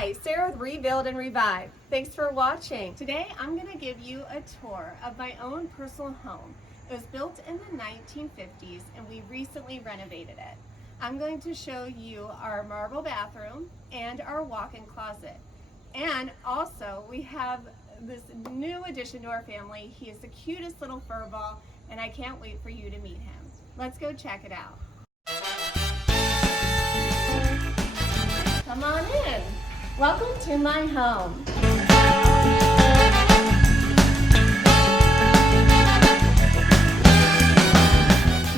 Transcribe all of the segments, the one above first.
Hi, Sarah with ReBuild and Revive. Thanks for watching. Today I'm going to give you a tour of my own personal home. It was built in the 1950s and we recently renovated it. I'm going to show you our marble bathroom and our walk-in closet. And also we have this new addition to our family. He is the cutest little fur ball and I can't wait for you to meet him. Let's go check it out. Come on in. Welcome to my home.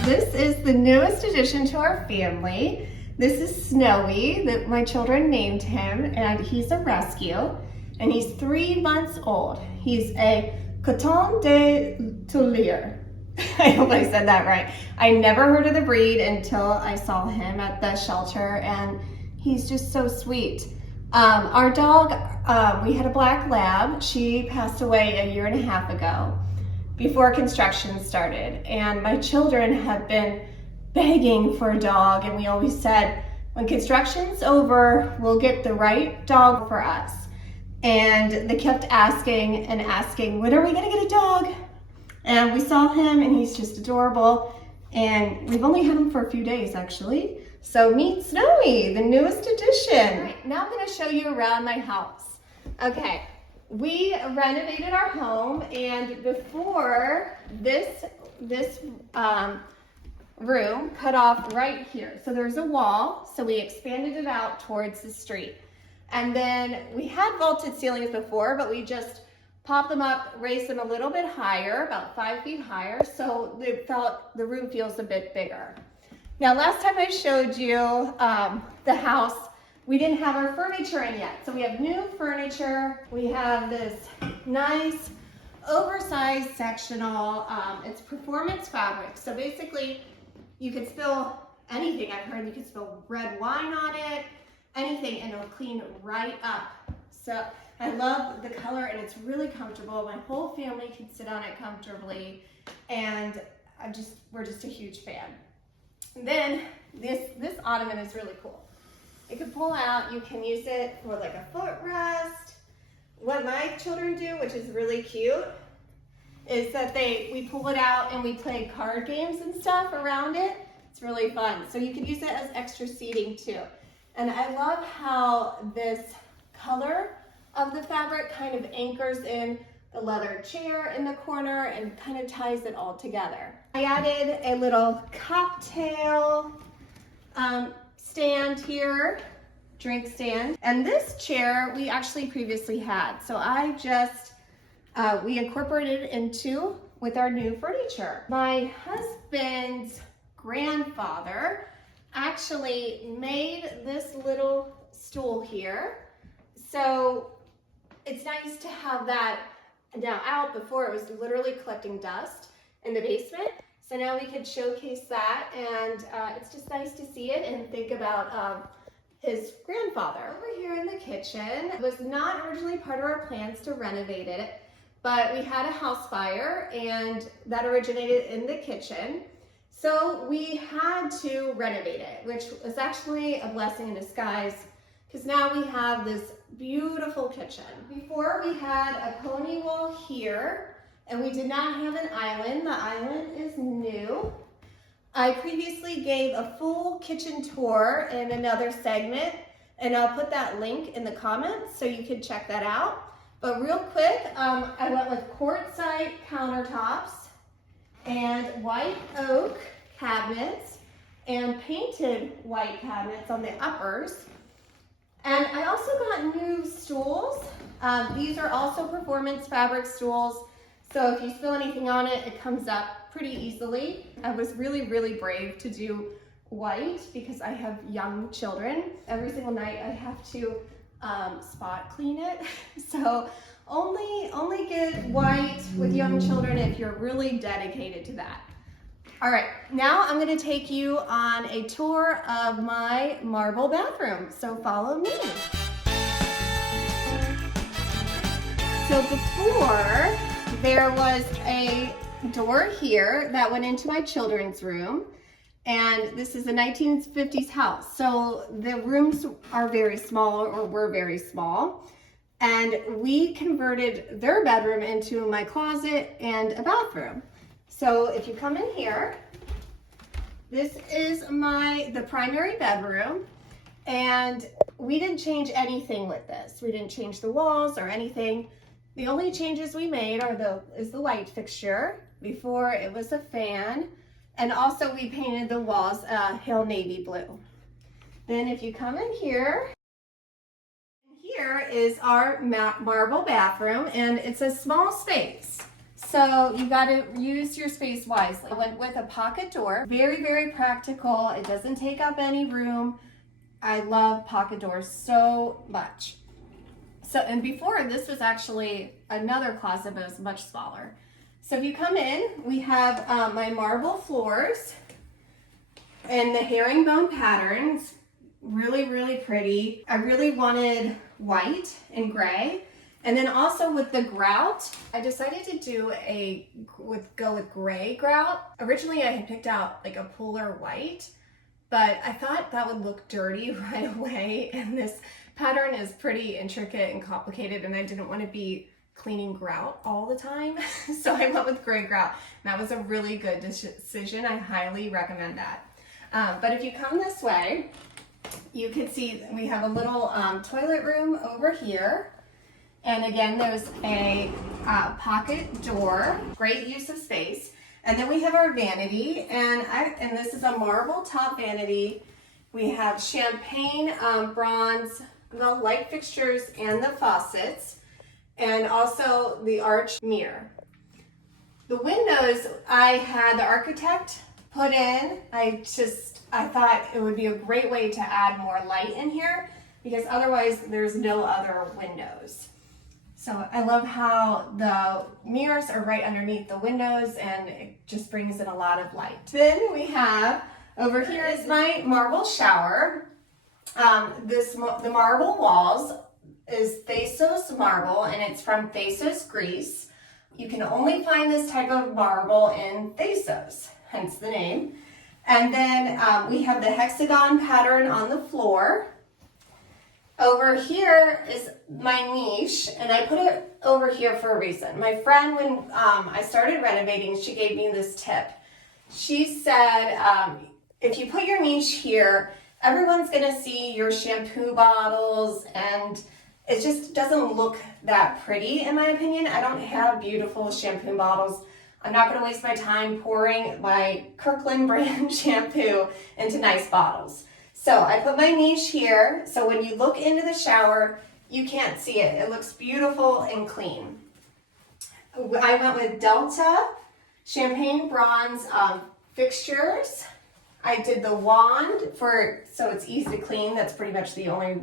This is the newest addition to our family. This is Snowy, that my children named him, and he's a rescue, and he's 3 months old. He's a Coton de Tuileries. I hope I said that right. I never heard of the breed until I saw him at the shelter, and he's just so sweet. Our dog, we had a black lab. She passed away a 1.5 years ago before construction started. And my children have been begging for a dog. And we always said, when construction's over, we'll get the right dog for us. And they kept asking and asking, when are we gonna get a dog? And we saw him and he's just adorable. And we've only had him for a few days actually. So meet Snowy, the newest addition. All right, now I'm gonna show you around my house. Okay, we renovated our home, and before this room cut off right here. So there's a wall, so we expanded it out towards the street. And then we had vaulted ceilings before, but we just popped them up, raised them a little bit higher, about 5 feet higher, so the room feels a bit bigger. Now, last time I showed you the house, we didn't have our furniture in yet. So we have new furniture. We have this nice oversized sectional, it's performance fabric. So basically you can spill anything. I've heard you can spill red wine on it, anything, and it'll clean right up. So I love the color and it's really comfortable. My whole family can sit on it comfortably, and we're just a huge fan. And then this ottoman is really cool. It can pull out, you can use it for like a footrest. What my children do, which is really cute, is that we pull it out and we play card games and stuff around it. It's really fun. So you can use it as extra seating too. And I love how this color of the fabric kind of anchors in the leather chair in the corner and kind of ties it all together. I added a little cocktail stand here, drink stand. And this chair we actually previously had. So we incorporated it with our new furniture. My husband's grandfather actually made this little stool here. So it's nice to have that now out. Before it was literally collecting dust in the basement. So now we could showcase that, and it's just nice to see it and think about his grandfather. Over here in the kitchen, it was not originally part of our plans to renovate it, but we had a house fire and that originated in the kitchen. So we had to renovate it, which was actually a blessing in disguise, because now we have this beautiful kitchen. Before we had a pony wall here, and we did not have an island. The island is new. I previously gave a full kitchen tour in another segment, and I'll put that link in the comments so you can check that out. But real quick, I went with quartzite countertops and white oak cabinets and painted white cabinets on the uppers. And I also got new stools. These are also performance fabric stools. So if you spill anything on it, it comes up pretty easily. I was really, really brave to do white because I have young children. Every single night I have to spot clean it. So only get white with young children if you're really dedicated to that. All right, now I'm gonna take you on a tour of my marble bathroom. So follow me. So before, there was a door here that went into my children's room. And this is a 1950s house. So the rooms are very small, or were very small. And we converted their bedroom into my closet and a bathroom. So if you come in here, this is the primary bedroom. And we didn't change anything with this. We didn't change the walls or anything. The only changes we made is the light fixture. Before it was a fan. And also we painted the walls pale navy blue. Then if you come in here, here is our marble bathroom, and it's a small space. So you got to use your space wisely. I went with a pocket door. Very, very practical. It doesn't take up any room. I love pocket doors so much. So, and before this was actually another closet, but it was much smaller. So if you come in, we have my marble floors and the herringbone patterns. Really, really pretty. I really wanted white and gray. And then also with the grout, I decided to go with gray grout. Originally I had picked out like a polar white, but I thought that would look dirty right away. And this pattern is pretty intricate and complicated, and I didn't want to be cleaning grout all the time. So I went with gray grout. And that was a really good decision. I highly recommend that. But if you come this way, you can see we have a little toilet room over here. And again, there's a pocket door, great use of space. And then we have our vanity, and this is a marble top vanity. We have champagne bronze, the light fixtures and the faucets, and also the arch mirror. The windows I had the architect put in. I thought it would be a great way to add more light in here, because otherwise there's no other windows. So I love how the mirrors are right underneath the windows, and it just brings in a lot of light. Then we have, over here is my marble shower. The marble walls is Thasos marble, and it's from Thasos, Greece. You can only find this type of marble in Thasos, hence the name. And then we have the hexagon pattern on the floor. Over here is my niche, and I put it over here for a reason. My friend, when I started renovating, she gave me this tip. She said, if you put your niche here, everyone's gonna see your shampoo bottles, and it just doesn't look that pretty, in my opinion. I don't have beautiful shampoo bottles. I'm not gonna waste my time pouring my Kirkland brand shampoo into nice bottles. So I put my niche here, so when you look into the shower, you can't see it. It looks beautiful and clean. I went with Delta champagne bronze fixtures. I did the wand so it's easy to clean. That's pretty much the only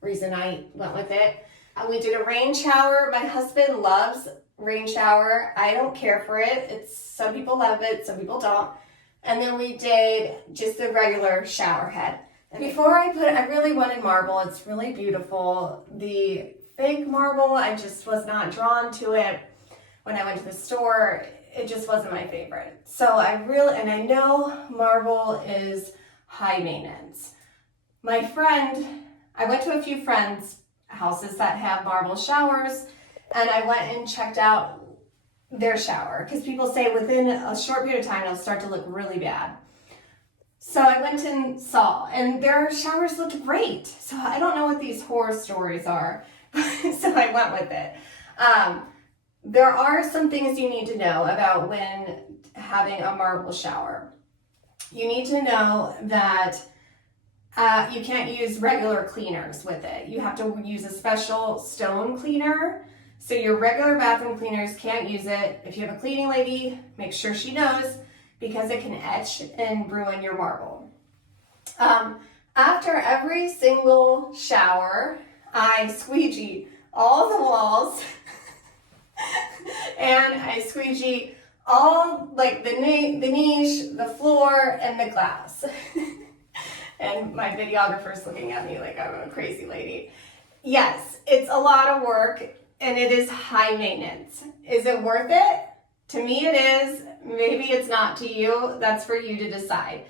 reason I went with it. We did a rain shower. My husband loves rain shower. I don't care for it. Some people love it, some people don't. And then we did just the regular shower head. And before I really wanted marble. It's really beautiful. The fake marble, I just was not drawn to it. When I went to the store, it just wasn't my favorite. So and I know marble is high maintenance. I went to a few friends' houses that have marble showers, and I went and checked out their shower, because people say within a short period of time it'll start to look really bad. So I went and saw, and their showers looked great. So I don't know what these horror stories are, so I went with it. There are some things you need to know about when having a marble shower. You need to know that you can't use regular cleaners with it. You have to use a special stone cleaner. So your regular bathroom cleaners can't use it. If you have a cleaning lady, make sure she knows, because it can etch and ruin your marble. After every single shower, I squeegee all the walls and I squeegee all, like the niche, the floor, and the glass. And my videographer's looking at me like I'm a crazy lady. Yes, it's a lot of work, and it is high maintenance. Is it worth it? To me it is. maybe it's not to you. That's for you to decide.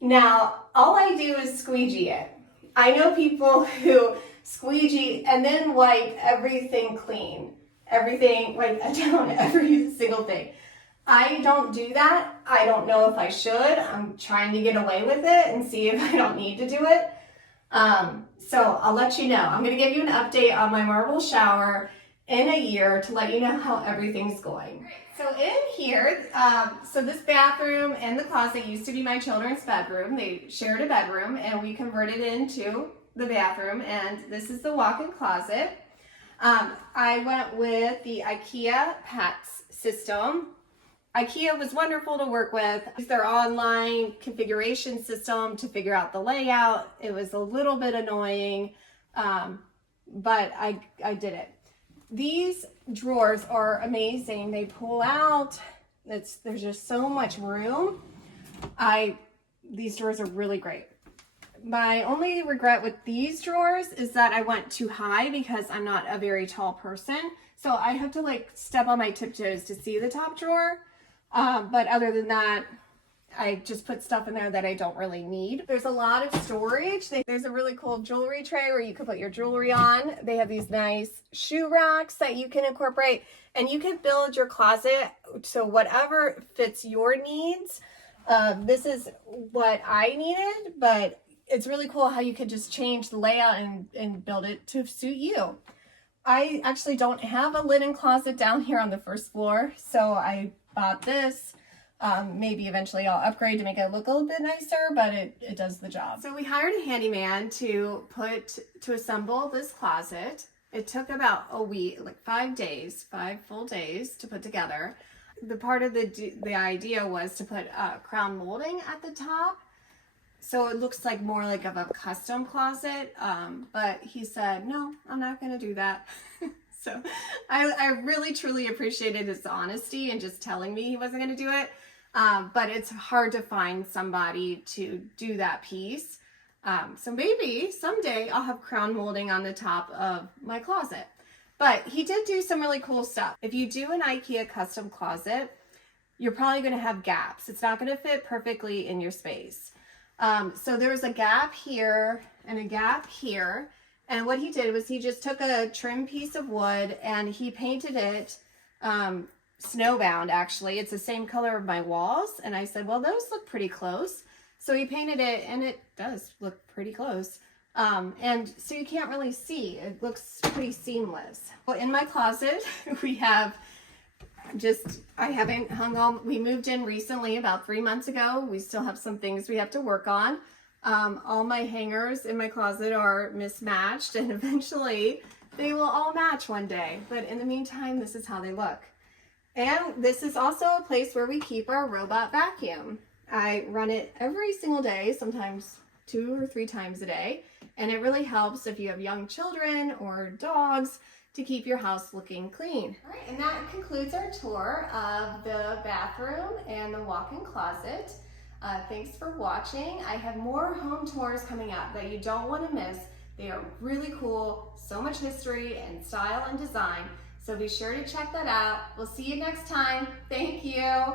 Now, all I do is squeegee it. I know people who squeegee and then wipe everything clean. Everything, wipe down every single thing. I don't do that. I don't know if I should. I'm trying to get away with it and see if I don't need to do it. So I'll let you know. I'm going to give you an update on my marble shower in a year to let you know how everything's going. So in here, so this bathroom and the closet used to be my children's bedroom. They shared a bedroom and we converted it into the bathroom, and this is the walk-in closet. I went with the Ikea PATS system. Ikea was wonderful to work with. Used their online configuration system to figure out the layout. It was a little bit annoying, but I did it. These drawers are amazing. They pull out. There's just so much room. These drawers are really great. My only regret with these drawers is that I went too high because I'm not a very tall person. So I have to like step on my tiptoes to see the top drawer. But other than that, I just put stuff in there that I don't really need. There's a lot of storage. There's a really cool jewelry tray where you can put your jewelry on. They have these nice shoe racks that you can incorporate, and you can build your closet so whatever fits your needs. This is what I needed, but it's really cool how you can just change the layout and build it to suit you. I actually don't have a linen closet down here on the first floor, so I bought this. Maybe eventually I'll upgrade to make it look a little bit nicer, but it does the job. So we hired a handyman to assemble this closet. It took about a week, like 5 full days to put together. The part of the idea was to put crown molding at the top, so it looks like more like of a custom closet. But he said, no, I'm not going to do that. So I really truly appreciated his honesty and just telling me he wasn't going to do it. But it's hard to find somebody to do that piece. So maybe someday I'll have crown molding on the top of my closet. But he did do some really cool stuff. If you do an IKEA custom closet, you're probably going to have gaps. It's not going to fit perfectly in your space. So there's a gap here and a gap here. And what he did was he just took a trim piece of wood and he painted it snowbound, actually. It's the same color of my walls. And I said, well, those look pretty close. So he painted it and it does look pretty close. And so you can't really see. It looks pretty seamless. Well, in my closet, we have I haven't hung on. We moved in recently about 3 months ago. We still have some things we have to work on. All my hangers in my closet are mismatched, and eventually they will all match one day. But in the meantime, this is how they look. And this is also a place where we keep our robot vacuum. I run it every single day, sometimes 2 or 3 times a day. And it really helps if you have young children or dogs to keep your house looking clean. All right, and that concludes our tour of the bathroom and the walk-in closet. Thanks for watching. I have more home tours coming up that you don't want to miss. They are really cool, so much history and style and design. So be sure to check that out. We'll see you next time. Thank you.